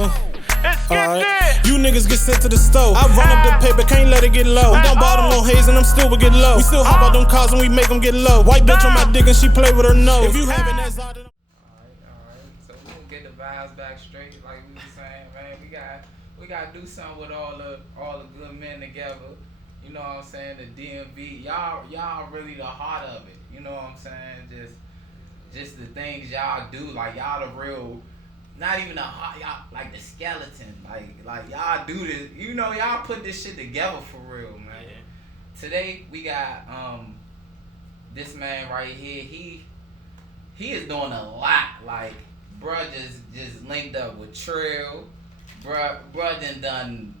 Alright, you niggas get sent to the stove. I run up the paper, can't let it get low. Don't buy them no haze and them still would get low. We still hop out them cars and we make them get low. White bitch on my dick and she play with her nose. If you having that side of Alright. So we gonna get the vibes back straight, like we were saying, man. We gotta do something with all the good men together. You know what I'm saying? The DMV, y'all really the heart of it. You know what I'm saying? Just the things y'all do, like y'all the real. Not even the heart, y'all like the skeleton. Like y'all do this. You know, y'all put this shit together for real, man. Yeah. Today we got this man right here. He is doing a lot. Like, bruh just linked up with Trill. Bruh done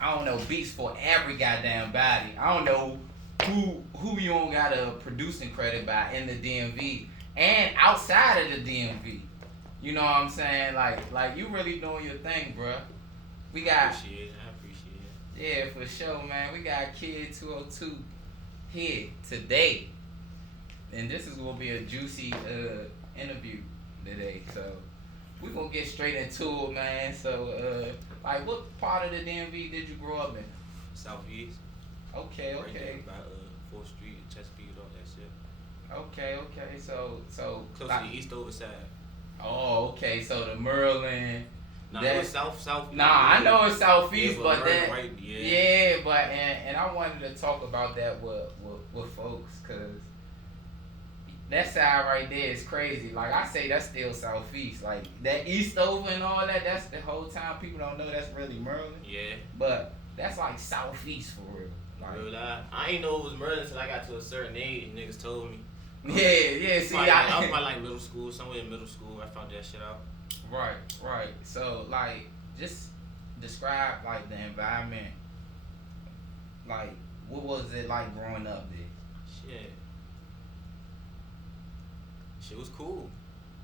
I don't know, beats for every goddamn body. I don't know who you don't got a producing credit by in the DMV and outside of the DMV. You know what I'm saying? Like you really doing your thing, bruh. We got. I appreciate it. Yeah, for sure, man. We got Kid 202 here today, and this is gonna be a juicy interview today. So we gonna get straight into it, man. So like, what part of the DMV did you grow up in? Southeast. Okay. Right there by 4th Street, Chesapeake, all that shit. Okay. So close to the Eastover side. Oh, okay. So the Maryland. Nah, it was south. Nah, I know it's southeast, yeah, but then right, but and I wanted to talk about that with folks, cause that side right there is crazy. Like I say, that's still southeast. Like that Eastover and all that. That's the whole time people don't know that's really Maryland. Yeah. But that's like southeast for real. Like, real life. I ain't know it was Maryland until I got to a certain age. Niggas told me. Yeah. See, I was probably like middle school, somewhere in middle school. I found that shit out. Right. So like, just describe like the environment. Like, what was it like growing up there? Shit was cool.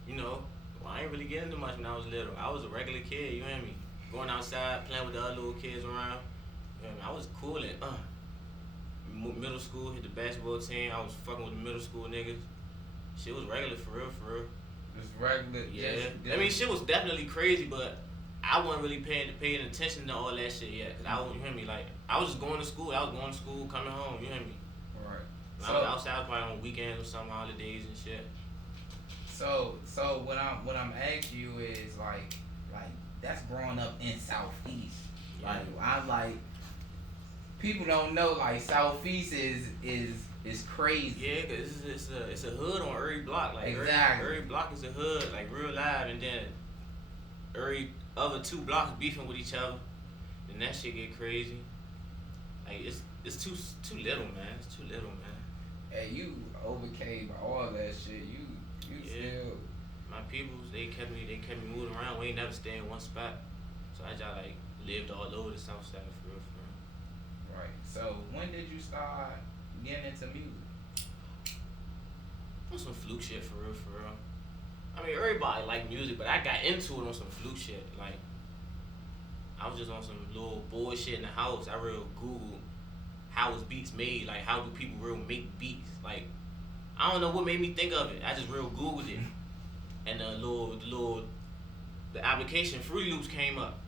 You know, I ain't really getting into much when I was little. I was a regular kid. You hear me? Going outside, playing with the other little kids around. You know, I was cool and middle school, hit the basketball team. I was fucking with the middle school niggas. Shit was regular for real. Just regular. Yeah. I mean, shit was definitely crazy, but I wasn't really paying attention to all that shit yet. Cause I wasn't, you hear me? Like, I was just going to school. Coming home. You hear me? Right. When I was outside probably on weekends or some holidays and shit. So what I'm asking you is like that's growing up in Southeast. Yeah. Like I'm like, people don't know like Southeast is crazy. Yeah, cause it's a hood on every block. Like exactly. Every block is a hood, like real live, and then every other 2 blocks beefing with each other, and that shit get crazy. Like it's too little, man. It's too little, man. Hey, you overcame all that shit. You still. My peoples, they kept me moving around. We ain't never stay in one spot. So I just like lived all over the south side for real. Right. So when did you start getting into music? On some fluke shit for real. I mean, everybody like music, but I got into it on some fluke shit. Like, I was just on some little bullshit in the house. I real Googled how was beats made. Like, how do people real make beats? Like, I don't know what made me think of it. I just real Googled it. And the application Fruity Loops came up.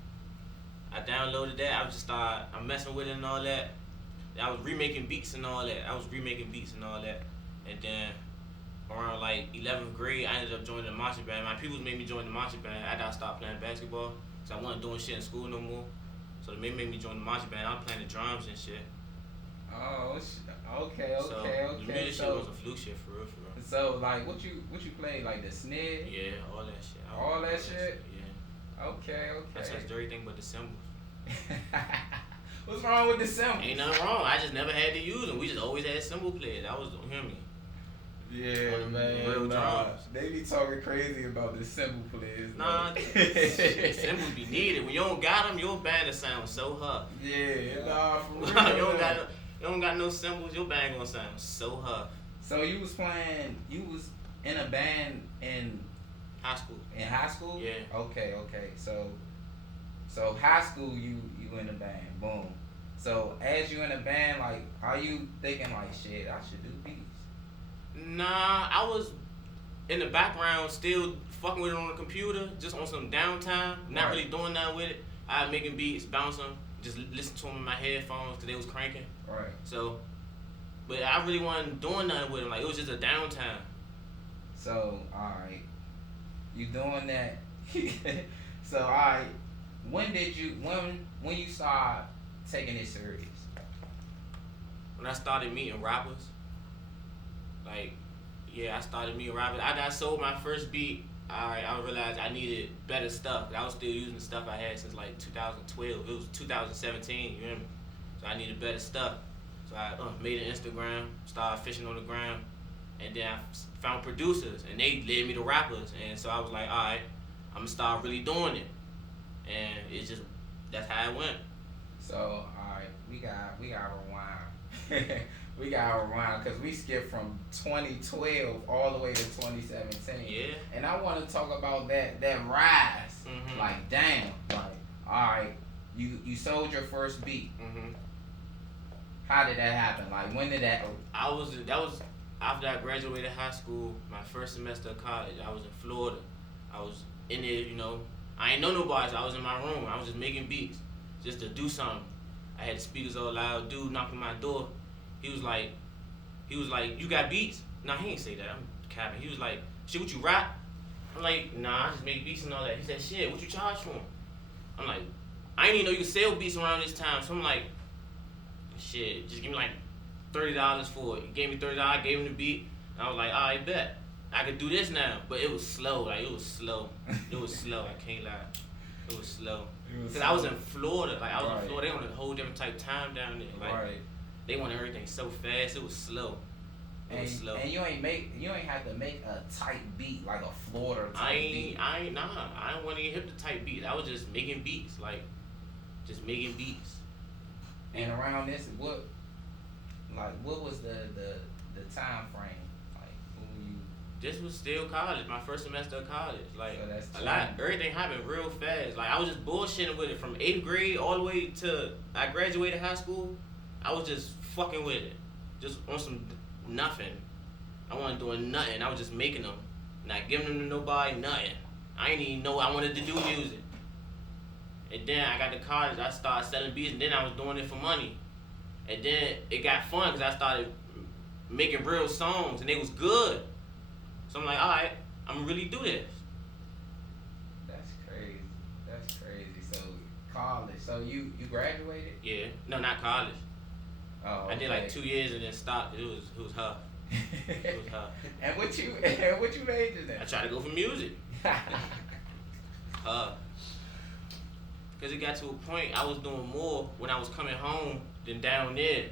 I downloaded that. I'm messing with it and all that. I was remaking beats and all that. And then around like 11th grade, I ended up joining the marching band. My peoples made me join the marching band after I stopped playing basketball. So I wasn't doing shit in school no more. So they made me join the marching band. I was playing the drums and shit. Oh, okay. So the music shit was a fluke shit for real. So like, what you play, like the snare? Yeah, all that shit. All that shit? Yeah. Okay. I touched everything but the cymbals. What's wrong with the cymbals? Ain't nothing wrong. I just never had to use them. We just always had cymbal players. That was, you hear me? Yeah, man. Real drums. They be talking crazy about the cymbal players. Nah, cymbals be needed. When you don't got them, your band sound so hot. Yeah, nah, for real. You don't got no cymbals, your band gonna sound so hot. So you was in a band in high school. In high school? Yeah. Okay. So high school you in a band, boom. So as you in a band, like, are you thinking like, shit, I should do beats? Nah, I was in the background, still fucking with it on the computer, just on some downtime, not really doing nothing with it. I was making beats, bouncing, just listen to them in my headphones because they was cranking. Right. So, but I really wasn't doing nothing with them. Like, it was just a downtime. So, alright. You doing that. So, alright. When you start taking it serious? When I started meeting rappers, like, yeah, I started meeting rappers. I sold my first beat. I realized I needed better stuff. I was still using the stuff I had since like 2012. It was 2017, you remember? So I needed better stuff. So I made an Instagram, started fishing on the ground, and then I found producers, and they led me to rappers. And so I was like, all right, I'm gonna start really doing it. And it's just, that's how it went. So, all right, we got rewind. We got rewind because we skipped from 2012 all the way to 2017. Yeah. And I want to talk about that rise. Mm-hmm. Like, damn. Like, all right, you sold your first beat. Mm-hmm. How did that happen? Like, when did that? That was after I graduated high school, my first semester of college. I was in Florida. I was in there, you know. I ain't know nobody, so I was in my room. I was just making beats, just to do something. I had the speakers all loud. Dude knocked on my door. He was like, you got beats? Nah, he ain't say that. I'm capping. He was like, shit, what you rap? I'm like, nah, I just make beats and all that. He said, shit, what you charge for 'em? I'm like, I didn't even know you could sell beats around this time. So I'm like, shit, just give me like $30 for it. He gave me $30, I gave him the beat. And I was like, all right, bet. I could do this now. But it was slow. Like, it was slow. It was slow. I can't lie. It was slow. Because I was in Florida. Like, I was in Florida. They on a whole different type of time down there. Like, they wanted everything so fast. It was slow. It was slow. And you ain't have to make a tight beat like a Florida type beat. I ain't want to get hip to type beats. I was just making beats, like just making beats. And around this, what was the time frame? Like, when you? This was still college, my first semester of college. Like, So that's everything happened real fast. Like, I was just bullshitting with it from 8th grade all the way to I graduated high school. I was just fucking with it, just on some nothing. I wasn't doing nothing. I was just making them, not giving them to nobody, nothing. I didn't even know I wanted to do music. And then I got to college, I started selling beats, and then I was doing it for money. And then it got fun because I started making real songs, and they was good. So I'm like, all right, I'm gonna really do this. That's crazy. That's crazy. So college. So you graduated? Yeah, no, not college. Oh, okay. I did like 2 years and then stopped. It was her. It was her. And what you majored in? I tried to go for music. Because it got to a point I was doing more when I was coming home than down there.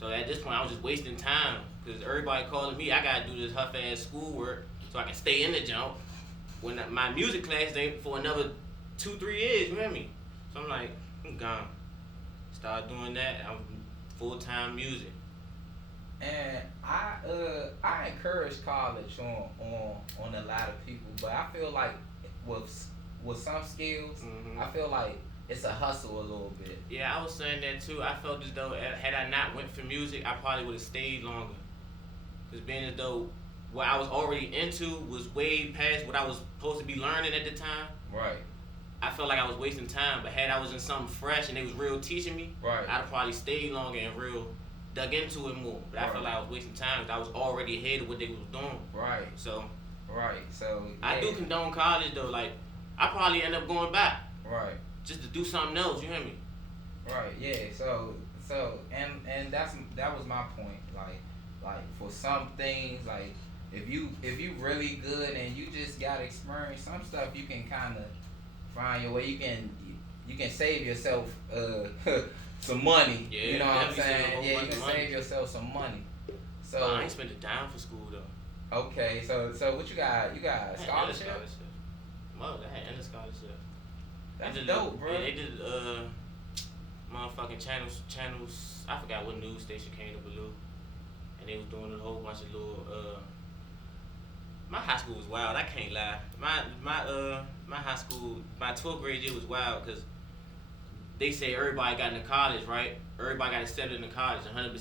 So at this point I was just wasting time because everybody calling me, I gotta do this huff ass schoolwork so I can stay in the jump when my music class ain't for another 2-3 years, you hear me? So I'm like, I'm gone. Started doing that. I'm full-time music. And I encourage college on a lot of people, but I feel like with some skills, I feel like it's a hustle a little bit. Yeah, I was saying that too. I felt as though had I not went for music, I probably would have stayed longer. Because being as though what I was already into was way past what I was supposed to be learning at the time. Right. I felt like I was wasting time, but had I was in something fresh and they was real teaching me, right, I'd have probably stayed longer and real dug into it more. But I felt like I was wasting time because I was already ahead of what they was doing. Right. So. Right. So. Yeah. I do condone college though. Like, I probably end up going back. Right. Just to do something else. You hear me? Right. Yeah. So and that was my point. Like for some things, like if you really good and you just got experience, some stuff you can kind of find your way. You can save yourself some money. Yeah, you know what I'm saying? Yeah, you can save yourself some money. So well, I ain't spend a dime for school though. Okay, so what you got? You got a scholarship? Well, I had a scholarship. That's dope, bro. Yeah, they did motherfucking channels. I forgot what news station came to Ballou, and they was doing a whole bunch of little. My high school was wild. I can't lie. My high school, my 12th grade year was wild because they say everybody got into college, right? Everybody got accepted into college, 100%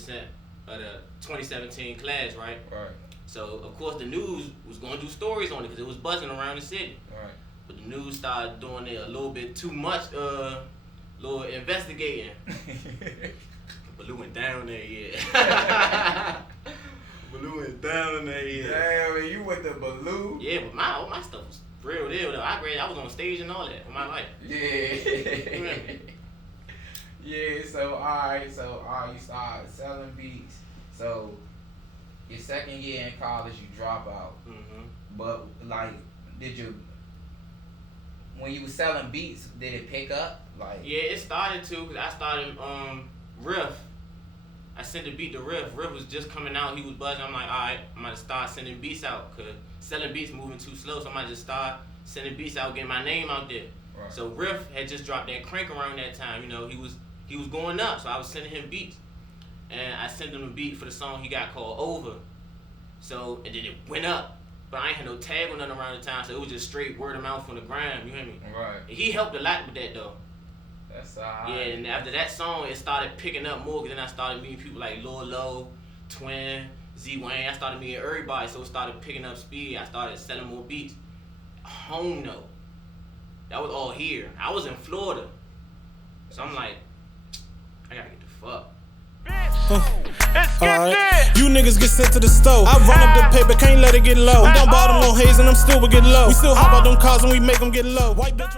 of the 2017 class, right? Right. So of course the news was gonna do stories on it because it was buzzing around the city. Right. But the news started doing it a little bit too much, little investigating. Ballou went down there, yeah. Ballou went down there, yeah. Damn, man, you went to Ballou? Yeah, but all my stuff was real deal though. I was on stage and all that for my life. Yeah. Yeah, so alright, you started selling beats. So your second year in college you drop out. Mm-hmm. But like, when you was selling beats, did it pick up? Like, yeah, it started to, cause I started Riff. I sent the beat to Riff. Riff was just coming out. He was buzzing. I'm like, all right, I'm gonna start sending beats out, cause selling beats moving too slow. So I might just start sending beats out, getting my name out there. right. So Riff had just dropped that Crank around that time. You know, he was going up. So I was sending him beats, and I sent him a beat for the song he got called Over. So and then it went up. But I ain't had no tag or nothing around the time, so it was just straight word of mouth from the gram, you hear me? Right. And he helped a lot with that though. That's Yeah, and after that song, it started picking up more, because then I started meeting people like Lil Low, Twin, Z Wayne. I started meeting everybody, so it started picking up speed. I started selling more beats. Home though, that was all here. I was in Florida, so I'm like, I gotta get the fuck. Alright, you niggas get sent to the stove. I run up the paper, can't let it get low. I'm down bottom on haze and I'm still will get low. We still hop out them cars and we make them get low. White bitch.